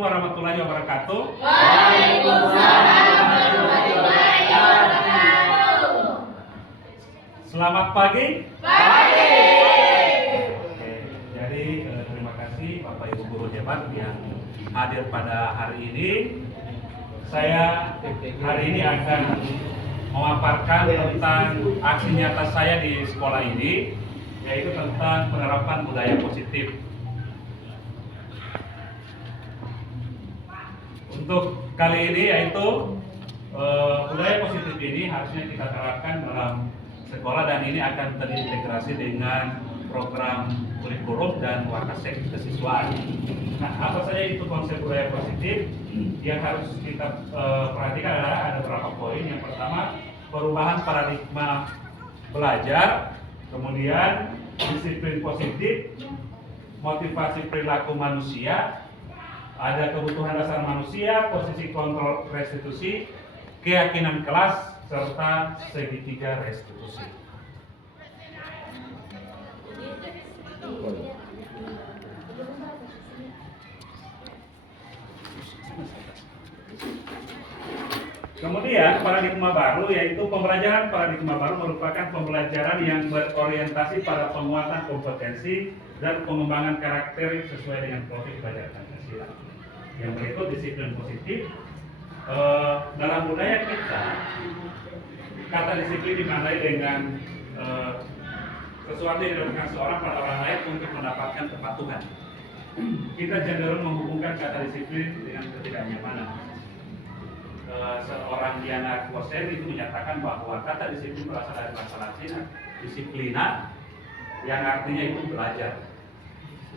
warahmatullahi wabarakatuh. Waalaikumsalam warahmatullahi wabarakatuh. Selamat pagi. Pagi. Oke, jadi terima kasih Bapak Ibu guru hebat yang hadir pada hari ini. Saya hari ini akan memaparkan tentang aksi nyata saya di sekolah ini, yaitu tentang penerapan budaya positif. Untuk kali ini yaitu budaya positif ini harusnya kita terapkan dalam sekolah dan ini akan terintegrasi dengan program kurikulum dan wakasek kesiswaan. Nah, apa saja itu konsep budaya positif? Yang harus kita perhatikan adalah ada beberapa poin. Yang pertama, perubahan paradigma belajar, kemudian disiplin positif, motivasi perilaku manusia, ada kebutuhan dasar manusia, posisi kontrol restitusi, keyakinan kelas, serta segitiga restitusi. Kemudian paradigma baru, yaitu pembelajaran paradigma baru merupakan pembelajaran yang berorientasi pada penguatan kompetensi dan pengembangan karakter sesuai dengan profil belajar Pancasila. Yang berikut disiplin positif. Dalam budaya kita, kata disiplin dimaknai dengan sesuatu yang dilakukan seorang pada orang lain untuk mendapatkan kepatuhan. Kita cenderung menghubungkan kata disiplin dengan ketidaknyamanan. Seorang Diana Kosen itu menyatakan bahwa kata disiplin berasal dari bahasa Latin disiplina, yang artinya itu belajar.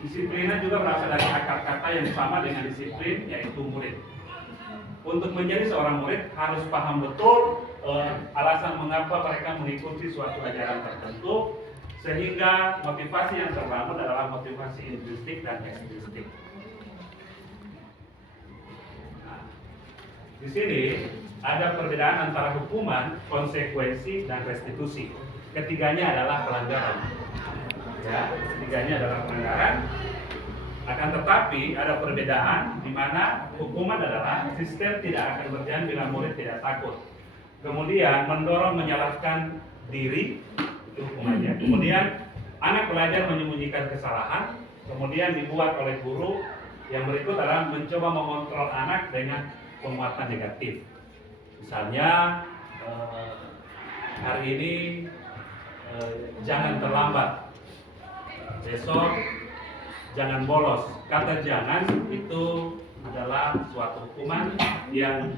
Disiplina juga berasal dari akar kata yang sama dengan disiplin, yaitu murid. Untuk menjadi seorang murid harus paham betul alasan mengapa mereka mengikuti suatu ajaran tertentu, sehingga motivasi yang terbangun adalah motivasi intrinsik dan ekstrinsik. Nah, di sini ada perbedaan antara hukuman, konsekuensi, dan restitusi. Ketiganya adalah pelanggaran. Ya, ketiganya adalah pelanggaran. Akan tetapi ada perbedaan di mana hukuman adalah sistem tidak akan berjalan bila murid tidak takut. Kemudian mendorong menyalahkan diri, itu hukumannya. Kemudian anak belajar menyembunyikan kesalahan. Kemudian dibuat oleh guru. Yang berikut adalah mencoba mengontrol anak dengan penguatan negatif. Misalnya hari ini jangan terlambat, besok jangan bolos. Kata jangan itu adalah suatu hukuman yang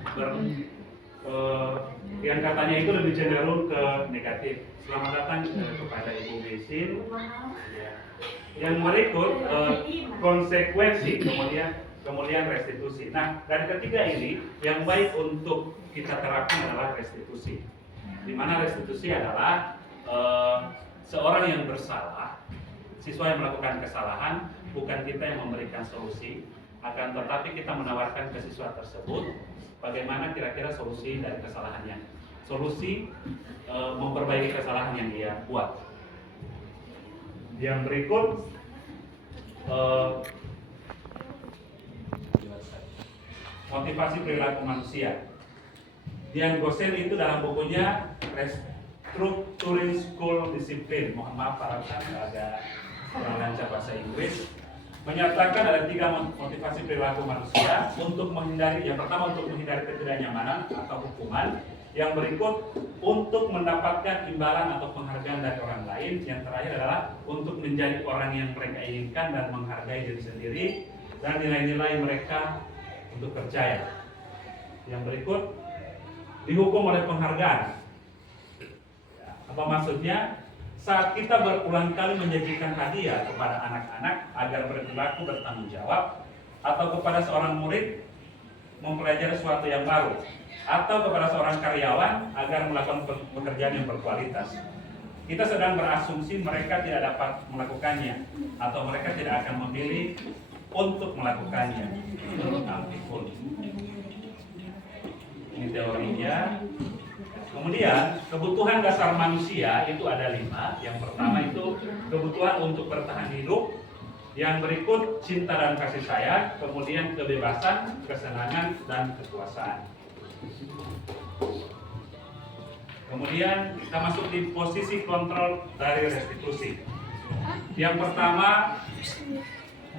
yang katanya itu lebih cenderung ke negatif. Selamat datang kepada Ibu Mesin. Yang berikut konsekuensi, kemudian restitusi. Nah, dari ketiga ini yang baik untuk kita terapkan adalah restitusi. Di mana restitusi adalah seorang yang bersalah, siswa yang melakukan kesalahan, bukan kita yang memberikan solusi, akan tetapi kita menawarkan ke siswa tersebut bagaimana kira-kira solusi dari kesalahannya. Solusi memperbaiki kesalahan yang dia buat. Yang berikut motivasi perilaku manusia. Dian Gosen itu dalam bukunya Restructuring School Discipline, mohon maaf Pak Rafsan agak kurang lancar bahasa Inggris, menyatakan ada 3 motivasi perilaku manusia untuk menghindari. Yang pertama untuk menghindari ketidaknyamanan atau hukuman. Yang berikut untuk mendapatkan imbalan atau penghargaan dari orang lain. Yang terakhir adalah untuk menjadi orang yang mereka inginkan dan menghargai diri sendiri dan nilai-nilai mereka untuk percaya. Yang berikut dihukum oleh penghargaan. Apa maksudnya? Saat kita berulang kali menjanjikan hadiah kepada anak-anak agar berperilaku bertanggung jawab, atau kepada seorang murid mempelajari sesuatu yang baru, atau kepada seorang karyawan agar melakukan pekerjaan yang berkualitas, kita sedang berasumsi mereka tidak dapat melakukannya atau mereka tidak akan memilih untuk melakukannya. Ampun. Ini teorinya. Kemudian kebutuhan dasar manusia itu ada 5. Yang pertama itu kebutuhan untuk bertahan hidup, Yang berikut cinta dan kasih sayang, kemudian kebebasan, kesenangan, dan kekuasaan. Kemudian kita masuk di posisi kontrol dari restitusi. Yang pertama,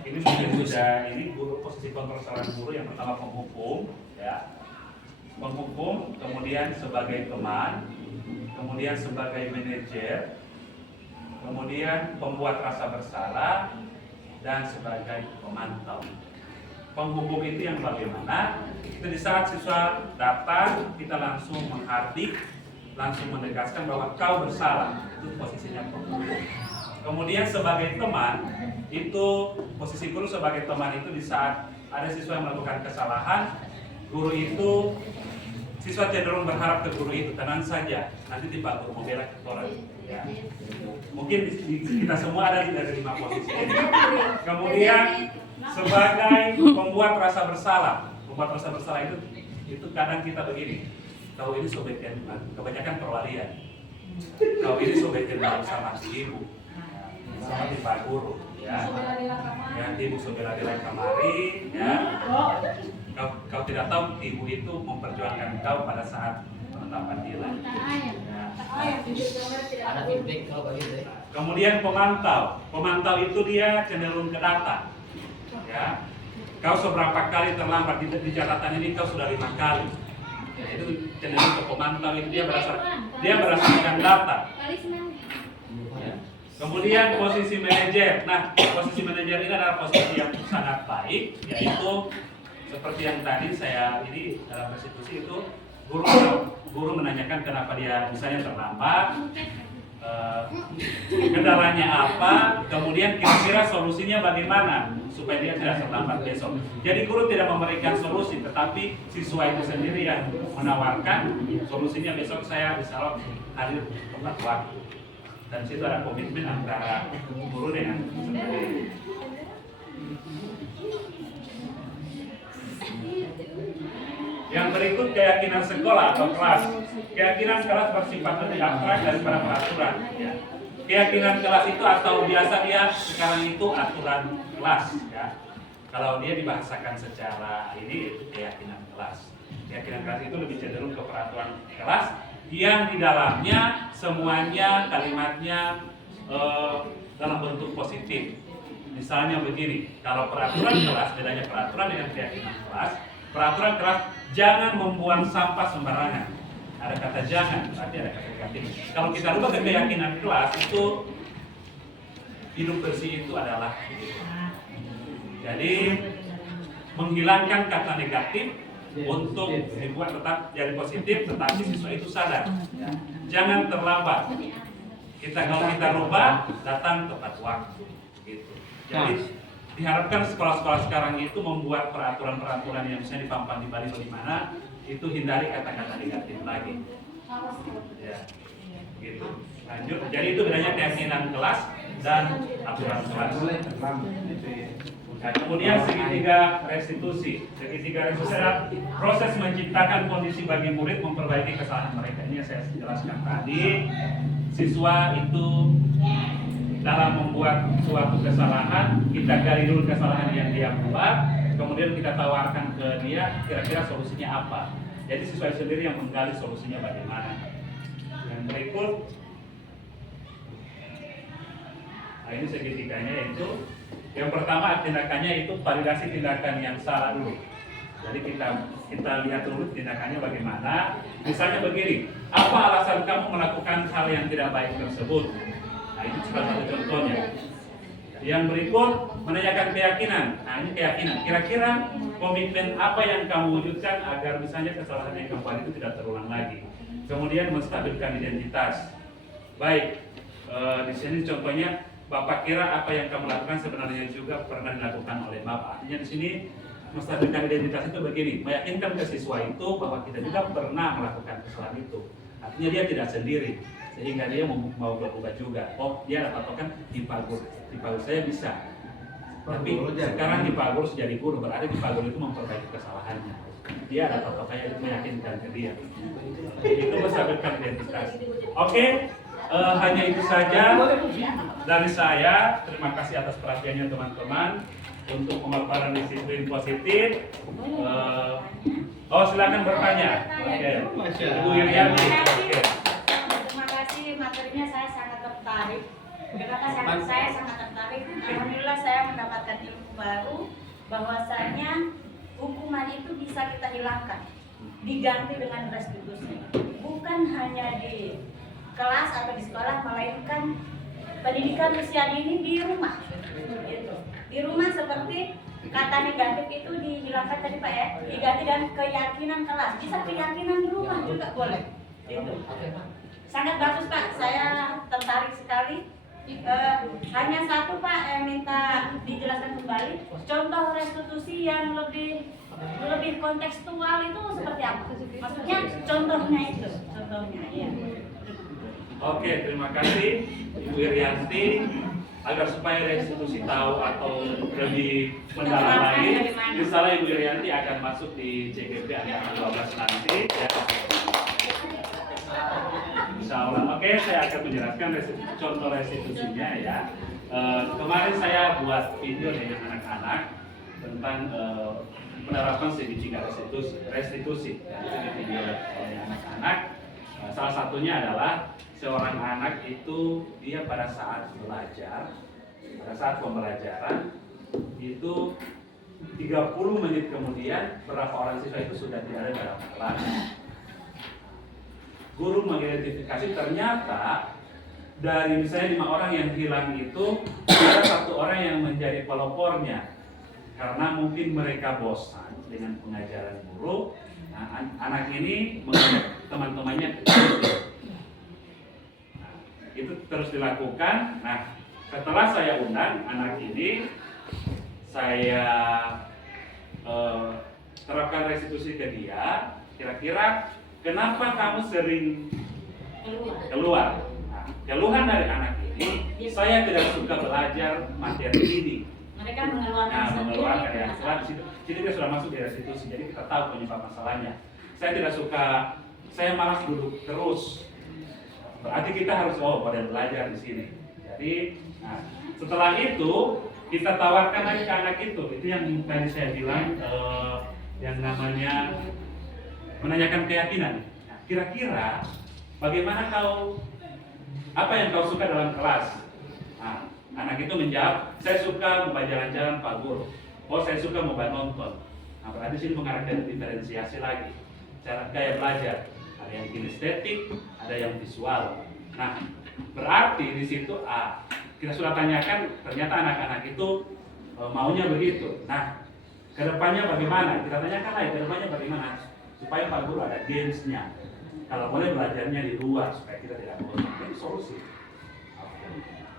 ini guru, posisi kontrol seorang guru. Yang pertama penghukum, ya, penghukum, kemudian sebagai teman, kemudian sebagai manajer, kemudian pembuat rasa bersalah, dan sebagai pemantau. Penghukum itu yang bagaimana? Itu di saat siswa datang, kita langsung menghardik, langsung menegaskan bahwa kau bersalah. Itu posisinya penghukum. Kemudian sebagai teman, itu posisi guru sebagai teman itu di saat ada siswa yang melakukan kesalahan, guru itu, siswa cenderung berharap ke guru itu, tenang saja, nanti Pak Guru membela kita orang. Ya. Mungkin kita semua ada di dari 5 posisi ini. Kemudian sebagai pembuat rasa bersalah, pembuat rasa bersalah itu kadang kita begini, kau ini sobekan, kebanyakan perwalian, kau ini sobekan baru sama si ibu, sama si Pak Guru, ya, yang ibu sobela-bela kamari, ya, kau tidak tahu ibu itu memperjuangkan kau pada saat penetapan nilai. Ada feedback kalau begitu. Kemudian pemantau itu dia cenderung ke data, ya. Kau seberapa kali terlambat di catatan ini, kau sudah 5 kali. Ya, itu cenderung ke pemantau, itu dia berdasarkan data. Ya. Kemudian posisi manajer. Nah, posisi manajer ini adalah posisi yang sangat baik, yaitu seperti yang tadi saya ini dalam restitusi itu guru menanyakan kenapa dia misalnya terlambat, kendalanya apa, kemudian kira-kira solusinya bagaimana supaya dia tidak terlambat besok. Jadi guru tidak memberikan solusi, tetapi siswa itu sendiri yang menawarkan solusinya. Besok saya bisa hadir tepat waktu. Dan situ ada komitmen antara guru dengan sendiri. Yang berikut keyakinan sekolah atau kelas. Keyakinan kelas bersifat lebih abstrak daripada peraturan. Ya. Keyakinan kelas itu atau biasa dia sekarang itu aturan kelas. Ya. Kalau dia dibahasakan secara ini itu keyakinan kelas. Keyakinan kelas itu lebih cenderung ke peraturan kelas yang di dalamnya semuanya kalimatnya dalam bentuk positif. Misalnya begini, kalau peraturan kelas, bedanya peraturan dengan keyakinan kelas. Peraturan kelas, jangan membuang sampah sembarangan. Ada kata jangan, berarti ada kata negatif. Kalau kita rubah ke keyakinan kelas, itu hidup bersih itu adalah jadi menghilangkan kata negatif untuk dibuat tetap jadi positif, tetapi siswa itu sadar. Ya. Jangan terlambat. Kalau kita rubah, datang tepat waktu. Gitu. Jadi diharapkan sekolah-sekolah sekarang itu membuat peraturan-peraturan yang misalnya di papan di Bali bagaimana, itu hindari kata-kata negatif lagi. Ya. Gitu. Lanjut. Jadi itu bedanya keyakinan kelas dan aturan kelas. Nah, kemudian segitiga restitusi. Segitiga restitusi adalah proses menciptakan kondisi bagi murid memperbaiki kesalahan mereka. Ini yang saya jelaskan tadi. Siswa itu dalam membuat suatu kesalahan, kita gali dulu kesalahan yang dia buat, kemudian kita tawarkan ke dia kira-kira solusinya apa. Jadi siswa sendiri yang menggali solusinya bagaimana. Yang berikut, nah ini segitiganya yaitu yang pertama tindakannya itu validasi tindakan yang salah dulu. Jadi kita lihat dulu tindakannya bagaimana. Misalnya begini, apa alasan kamu melakukan hal yang tidak baik tersebut? Nah itu salah satu contohnya. Yang berikut menanyakan keyakinan. Nah ini keyakinan. Kira-kira komitmen apa yang kamu wujudkan agar misalnya kesalahan yang kamu buat itu tidak terulang lagi. Kemudian menstabilkan identitas. Baik, di sini contohnya. Bapak kira apa yang kamu lakukan sebenarnya juga pernah dilakukan oleh Bapak. Artinya di sini menstabilkan identitas itu begini, meyakinkan ke siswa itu bahwa kita juga pernah melakukan kesalahan itu. Artinya dia tidak sendiri, sehingga dia mau berubah juga. Oh, dia ada patokan di Pak Guru saya bisa. Tapi sekarang di Pak Guru jadi guru, berarti di Pak Guru itu memperbaiki kesalahannya. Dia ada patokannya meyakinkan ke dia. Itu menstabilkan identitas. Oke. Hanya itu saja dari saya. Terima kasih atas perhatiannya teman-teman untuk pemaparan disiplin positif. Silakan bertanya. Oke. Ibu Irianti. Oke. Terima kasih, materinya saya sangat tertarik. Kenapa saya sangat tertarik? Alhamdulillah saya mendapatkan ilmu baru bahwasanya hukuman itu bisa kita hilangkan, diganti dengan restitusi. Bukan hanya di kelas atau di sekolah, melainkan pendidikan usia dini di rumah. Gitu. Di rumah seperti kata negatif itu dihilangkan tadi Pak ya, diganti dengan keyakinan kelas. Bisa keyakinan di rumah juga boleh. Gitu. Sangat bagus Pak, saya tertarik sekali. Hanya satu Pak, minta dijelaskan kembali contoh restitusi yang lebih kontekstual itu seperti apa? Maksudnya contohnya itu, ya. Oke, terima kasih Ibu Irianti. Agar supaya restitusi tahu atau lebih mendalam lagi, misalnya Ibu Irianti akan masuk di CGP angkatan 12 nanti ya. Insya Allah. Oke, saya akan menjelaskan contoh restitusinya ya. Kemarin saya buat video dengan anak-anak tentang penerapan segitiga restitusi. Dan itu di video oleh anak-anak. Salah satunya adalah seorang anak itu dia pada saat belajar, pada saat pembelajaran itu 30 menit kemudian berapa orang siswa itu sudah tidak ada dalam kelas. Guru mengidentifikasi ternyata dari misalnya 5 orang yang hilang itu ada 1 orang yang menjadi pelopornya karena mungkin mereka bosan dengan pengajaran guru. Nah, anak ini mengajak teman-temannya ke kantin. Nah, itu terus dilakukan. Nah, setelah saya undang anak ini, saya terapkan restitusi ke dia. Kira-kira kenapa kamu sering keluar? Nah, keluhan dari anak ini, saya tidak suka belajar materi ini. Mereka mengeluarkan Ya. Setelah di situ dia sudah masuk di restitusi, jadi kita tahu penyebab masalahnya. Saya tidak suka, saya malas duduk terus. Berarti kita harus pada belajar di sini. Jadi, setelah itu kita tawarkan lagi ke anak itu yang tadi saya bilang, yang namanya menanyakan keyakinan. Nah, kira-kira bagaimana apa yang kau suka dalam kelas? Nah, anak itu menjawab, saya suka membaca jalan-jalan Pak Guru. Oh, saya suka membaca nonton. Nah, berarti sini mengarahkan diferensiasi lagi. Cara gaya belajar, ada yang kinestetik, ada yang visual. Nah, berarti di situ kita sudah tanyakan, ternyata anak-anak itu maunya begitu. Nah, kedepannya bagaimana? Kita tanyakan lagi, kedepannya bagaimana? Supaya Pak Guru ada gamesnya. Kalau boleh belajarnya di luar supaya kita tidak bosan. Ini solusi.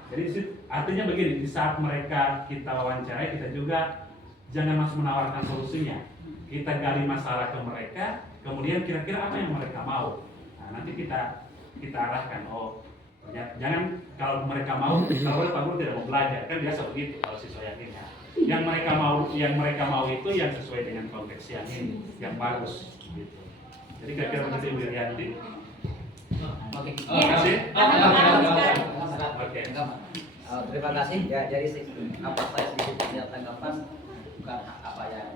Jadi artinya begini, di saat mereka kita wawancarai, kita juga jangan langsung menawarkan solusinya. Kita gali masalah ke mereka, kemudian kira-kira apa yang mereka mau. Nah, nanti kita arahkan. Jangan kalau mereka mau, kalau Pak Guru tidak mau belajar, kan biasa begitu kalau siswa yakinnya. Yang mereka mau itu yang sesuai dengan konteks yang ini, yang bagus. Gitu. Jadi kira-kira begitu Ibu Irianti. Oke. Terima kasih. Oke. Terima kasih. Ya, jadi apa saya sedikit punya tanggapan bukan apa yang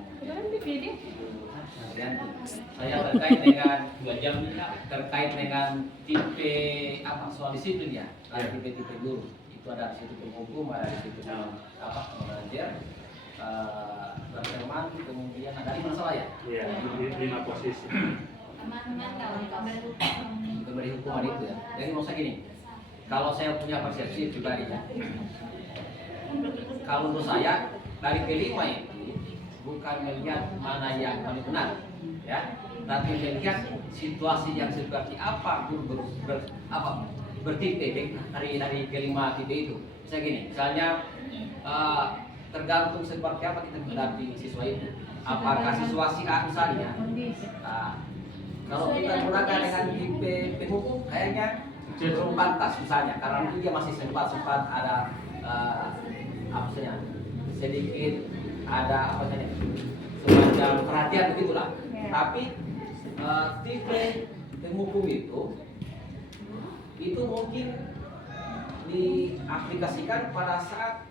dan saya terkait dengan tipe soal disiplin ya, tipe guru itu ada di situ penghukum, ada di situ belajar, berteman, kemudian ada 5 masalah ya. Iya, 5 posisi. Memberi hukuman itu ya. Jadi menurut saya gini, kalau saya punya persepsi pribadi ya, kalau menurut saya dari kelima itu bukan melihat mana yang paling benar, ya, tapi melihat situasi yang seperti apa bertipe dari kelima tipe itu. Misalnya gini, misalnya tergantung seperti apa kita menghadapi siswa itu. Apakah siswa si A misalnya? Kalau kita gunakan dengan tipe penghukum, kayaknya belum pantas misalnya, karena mungkin dia masih sempat ada sedikit ada semacam perhatian begitulah. Tapi tipe penghukum itu itu mungkin diaplikasikan pada saat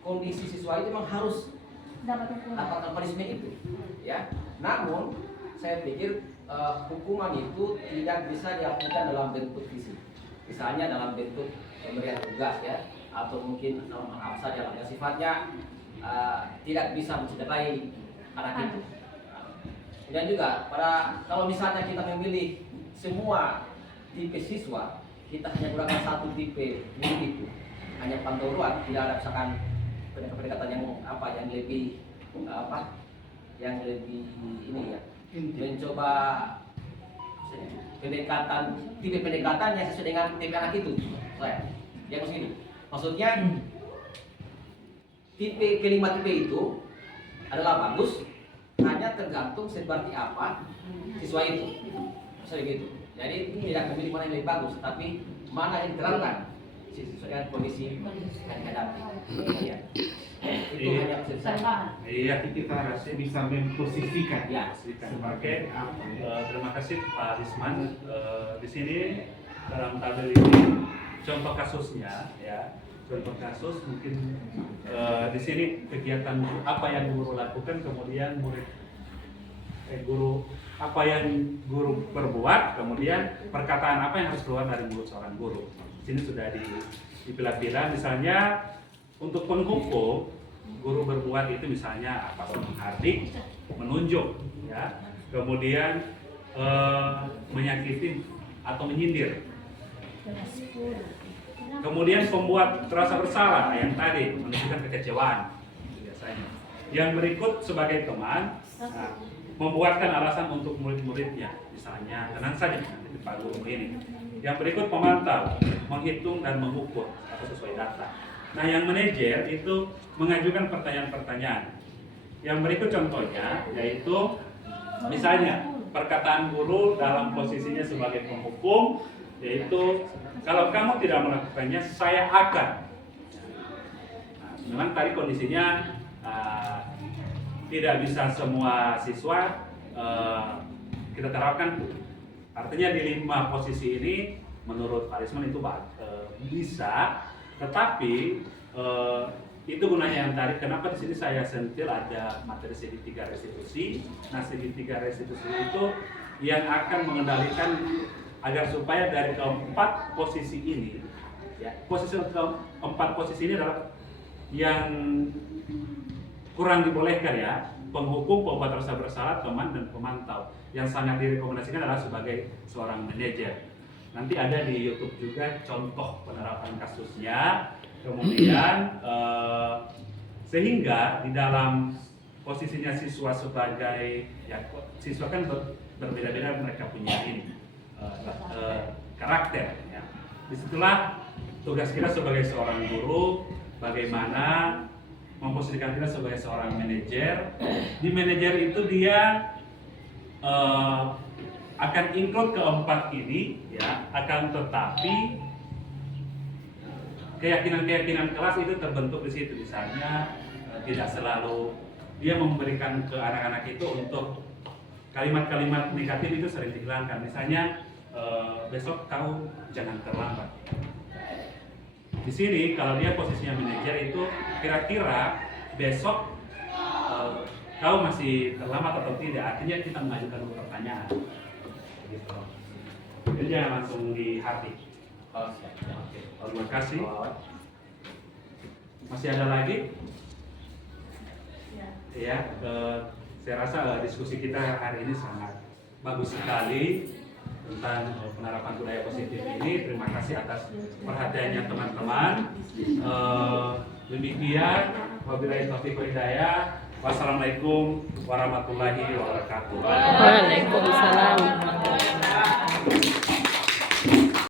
kondisi siswa itu memang harus dapatkan punishment itu, ya. Namun saya pikir hukuman itu tidak bisa dilakukan dalam bentuk fisik, misalnya dalam bentuk pemberian tugas, ya, atau mungkin apa saja yang sifatnya tidak bisa mencederai anak itu. Dan juga kalau misalnya kita memilih semua tipe siswa, kita hanya gunakan satu tipe guru itu, hanya pantauan, tidak ada misalkan pendekatan yang lebih yang lebih ini, ya, mencoba tipe pendekatan yang sesuai dengan tipe anak itu. Yang begini, maksudnya kelima tipe itu adalah bagus, hanya tergantung seperti apa siswa itu, misalnya gitu. Jadi tidak memilih mana yang lebih bagus, tapi mana yang diterapkan sesuai dengan kondisi yang dihadapi. Ya. Itu hanya bisa. Iya, kita harus bisa memposisikan. Ya. Sebagai terima kasih Pak Risman. Di sini dalam tabel ini contoh kasusnya, ya. Contoh kasus mungkin di sini kegiatan apa yang guru lakukan, kemudian guru apa yang guru berbuat, kemudian perkataan apa yang harus keluar dari mulut seorang guru. Di sini sudah dipilah-pilah. Misalnya untuk penghukum, guru berbuat itu misalnya apa, menghardik, menunjuk, ya, kemudian menyakiti atau menyindir. Kemudian pembuat terasa bersalah yang tadi menunjukkan kekecewaan biasanya. Yang berikut sebagai teman, membuatkan alasan untuk murid-muridnya, misalnya tenang saja nanti Pak Guru ini. Yang berikut pemantau, menghitung dan mengukur atau sesuai data. Nah, yang manajer itu mengajukan pertanyaan-pertanyaan. Yang berikut contohnya yaitu misalnya perkataan guru dalam posisinya sebagai penghukum, yaitu kalau kamu tidak melakukannya, saya akan. Nah, memang tadi kondisinya tidak bisa semua siswa kita terapkan. Artinya di 5 posisi ini menurut Pak Risman itu bisa, tetapi itu gunanya yang tadi. Kenapa di sini saya sentil ada materi segitiga restitusi. Nah, segitiga restitusi itu yang akan mengendalikan agar supaya dari keempat posisi ini, ya, keempat posisi ini adalah yang kurang dibolehkan, ya, penghukum, pembuat rasa bersalah, teman, dan pemantau. Yang sangat direkomendasikan adalah sebagai seorang manajer. Nanti ada di YouTube juga contoh penerapan kasusnya. Kemudian sehingga di dalam posisinya siswa sebagai, ya, siswa kan berbeda-beda, mereka punya ini karakter, ya. Disitulah tugas kita sebagai seorang guru, bagaimana memposisikan kita sebagai seorang manajer. Di manajer itu dia akan include keempat ini, ya, akan tetapi keyakinan kelas itu terbentuk di situ. Misalnya tidak selalu dia memberikan ke anak-anak itu untuk kalimat-kalimat negatif itu sering dihilangkan. Misalnya besok kau jangan terlambat. Di sini kalau dia posisinya manajer itu kira-kira besok kau masih terlambat atau tidak. Artinya kita mengajukan pertanyaan. Gitu. Jadi jangan langsung di hati. Terima kasih. Masih ada lagi? Ya, saya rasa diskusi kita hari ini sangat bagus sekali tentang penerapan budaya positif ini. Terima kasih atas perhatiannya teman-teman. Demikian, wabillahi taufiq wal hidayah. Wassalamualaikum warahmatullahi wabarakatuh. Waalaikumsalam.